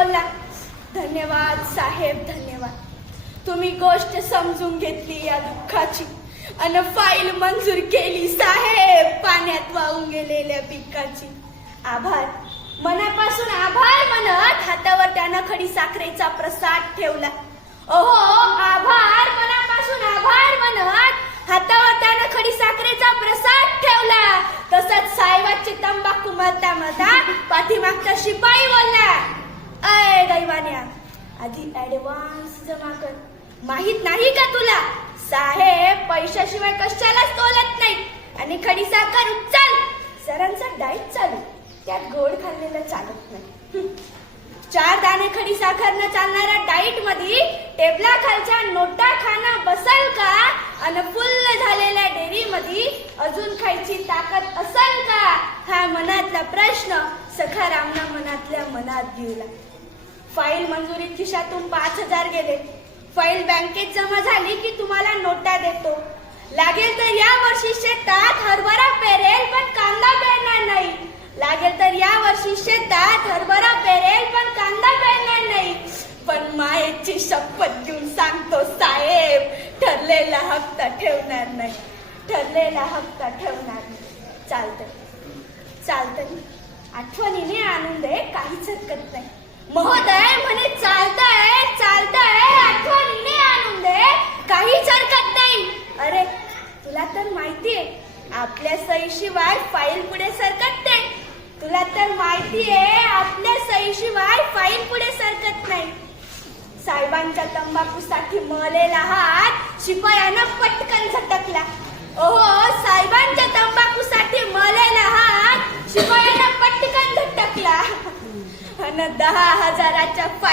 बोलला धन्यवाद साहेब धन्यवाद तुम्ही गोष्ट समजून घेतली या दुःखाची आणि फाईल मंजूर केली साहेब पाण्यात वाहून गेलेल्या पिकाची आभार मनापासून आभार म्हणत हातावर त्यानं खडी साखरेचा प्रसाद ठेवला ओहो आभार मनापासून आभार म्हणत हातावर त्यानं खडी साखरेचा प्रसाद ठेवला तसंच साहेबाची तंबाखू मता मता पाठीमागचा शिपाई बोलला आहे दैवान्या आधी ऍडव्हान्स जमा कर माहित नाही का तुला साहेब पैशाशिवाय कशालाच तोलत नाही आणि खडी साखर उचल सरांचा डाईट चालू त्यात गोड खाल्लेला चालत नाही चार दाणे खडी साखर न चालणाऱ्या डाईट मध्ये टेबला खालच्या नोटा खाना बसल का आणि फुल्ल झालेल्या डेअरी मध्ये अजून खायची ताकद असल का हा मनातला प्रश्न सखारामना मनातल्या मनात दिला फाईल मंजुरीत खिशातून पाच हजार गेले फाईल बँकेत जमा झाली की तुम्हाला नोटा देतो लागेल तर या वर्षी शेतात हरभरा पेरेल पण कांदा पेरणार नाही लागेल तर या वर्षी शेतात हरभरा पेरेल पण कांदा पेरणार नाही पण मायेची शपथ घेऊन सांगतो साहेब ठरलेला हप्ता ठेवणार नाही ठरलेला हप्ता ठेवणार नाही चालतं चालतं आठवणीने आणून दे काहीच हरकत नाही महोदय म्हणे चालतंय चालतंय आठवणीने आणून दे काहीच हरकत नाही अरे तुला तर माहितीये आपल्या सईशिवाय फाईल पुढे सरकत नाही तुला तर माहितीये आपल्या सईशिवाय फाईल पुढे सरकत नाही साहेबांच्या तंबाखूसाठी मळलेला हात शिपायानं पटकन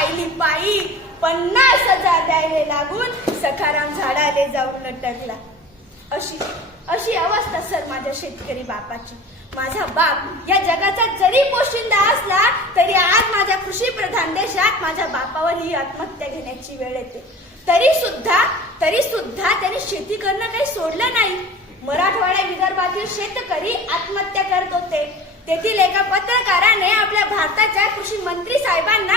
राहिली पायी पन्नास हजार द्यायला लागून सखाराम झाडाले जाऊन लटकला अशी अशी अवस्था सर माझ्या शेतकरी बापाची माझा बाप या जगाचा जरी पोशिंदा असला तरी आज माझ्या कृषी प्रधान देशात माझ्या बापावर ही आत्महत्या घेण्याची वेळ येते तरी सुद्धा तरी सुद्धा त्याने शेती करणं काही सोडलं नाही मराठवाड्या विदर्भातील शेतकरी आत्महत्या करत होते तेथील एका पत्रकाराने आपल्या भारताच्या कृषी मंत्री साहेबांना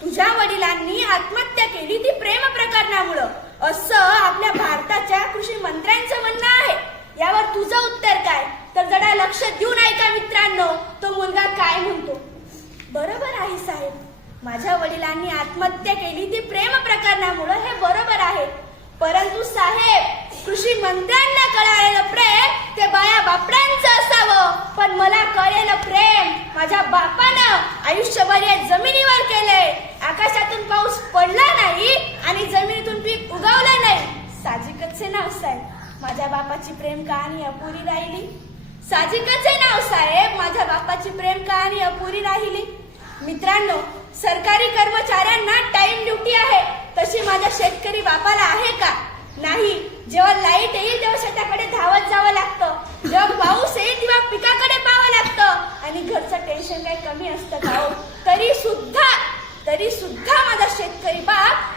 तुझ्या वडिलांनी आत्महत्या केली ती प्रेम प्रकरणामुळं असं आपल्या भारताच्या कृषी मंत्र्यांचं म्हणणं आहे यावर तुझं उत्तर काय तर जरा लक्ष देऊन ऐका मित्रांनो तो मुलगा काय म्हणतो बरोबर आहे साहेब माझ्या वडिलांनी आत्महत्या केली ती प्रेम प्रकरणामुळं हे बरोबर आहे परंतु साहेब कृषी मंत्र्यांना कळायला प्रेम ते बाया बाप पण मला कळेल प्रेम माझ्या बापानं आयुष्यभर या जमिनीवर केले आकाशातून पाऊस पडला नाही आणि जमिनीतून पीक उगवलं नाही साजिकच नाव साहेब माझ्या बापाची प्रेम कहाणी अपुरी राहिली साजिकच नाव साहेब माझ्या बापाची प्रेम कहाणी अपुरी राहिली मित्रांनो सरकारी कर्मचाऱ्यांना टाइम ड्युटी आहे तशी माझ्या शेतकरी बापाला आहे का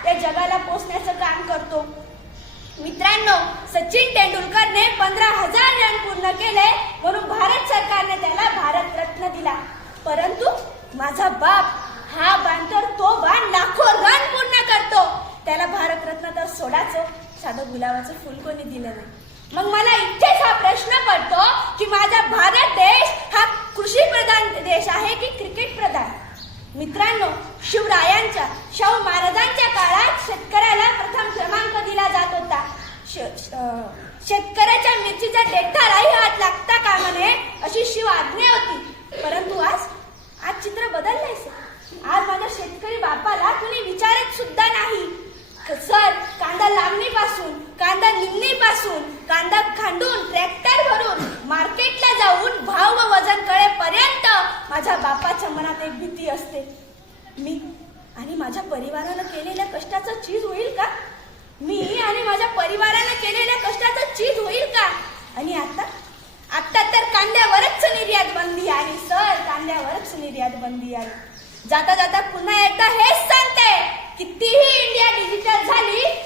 त्या जगाला पोचण्याचं काम करतो मित्रांनो सचिन तेंडुलकरने पंधरा हजार रन पूर्ण केले म्हणून भारत सरकारने त्याला भारत रत्न दिला परंतु माझा बाप हा बाण तो बाण लाखो रन पूर्ण करतो त्याला भारतरत्न तर सोडाचं साधं गुलाबाचं फुल कोणी दिलं नाही मग मला इथेच हा प्रश्न पडतो की माझा भारत देश हा कृषी प्रधान देश आहे की क्रिकेट प्रधान मित्रांनो शिवरायांच्या शाहू महाराजांच्या काळात शेतकऱ्याला प्रथम क्रमांक दिला जात होता शेतकऱ्याच्या मिरचीचा राही हात लागता का नये अशी शिव आज्ञा होती परंतु आज आज चित्र बदललंय आज माझ्या शेतकरी बापाला कुणी विचारत सुद्धा नाही सर कांदा लागणीपासून कांदा निघणीपासून कांदा खांडून ट्रॅक्टर भरून मार्केटला जाऊन भाव व वजन कळेपर्यंत माझ्या बापाच्या मनात एक भीती असते मी आणि माझ्या परिवाराला केलेल्या कष्टाचं चीज होईल का मी आणि माझ्या परिवाराला केलेल्या कष्टाचं चीज होईल का आणि आता आता तर कांद्यावरच निर्यात बंदी आली सर कांद्यावरच निर्यात बंदी आली जाता जाता पुन्हा एकदा हेच सांगते कितीही इंडिया डिजिटल झाली